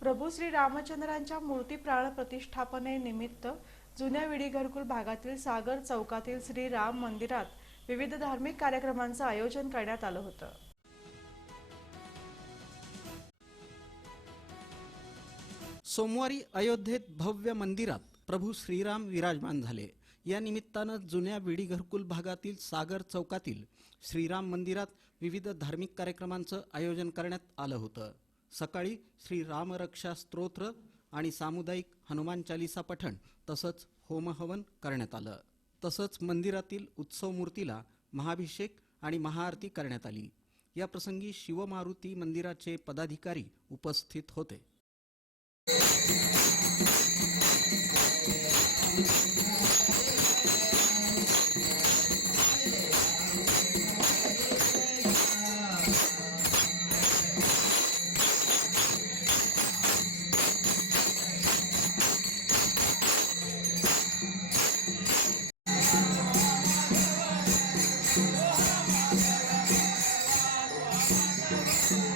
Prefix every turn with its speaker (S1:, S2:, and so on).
S1: प्रभू श्री रामचंद्रांच्या मूर्ती प्राण प्रतिष्ठापनेनिमित्त जुन्या विडी घरकुल भागातील सागर चौकातील श्री राम मंदिरात विविध धार्मिक कार्यक्रमांचं आयोजन करण्यात आलं होतं.
S2: सोमवारी अयोध्येत भव्य मंदिरात प्रभू श्रीराम विराजमान झाले. या निमित्तानं जुन्या विडी घरकुल भागातील सागर चौकातील श्रीराम मंदिरात विविध धार्मिक कार्यक्रमांचं आयोजन करण्यात आलं होतं. सकाळी श्री रामरक्षा स्तोत्र आणि सामुदायिक हनुमान चालिसा पठण तसंच होमहवन करण्यात आलं. तसंच मंदिरातील उत्सव मूर्तीला महाभिषेक आणि महाआरती करण्यात आली. या प्रसंगी शिवमारुती मंदिराचे पदाधिकारी उपस्थित होते. Thank you.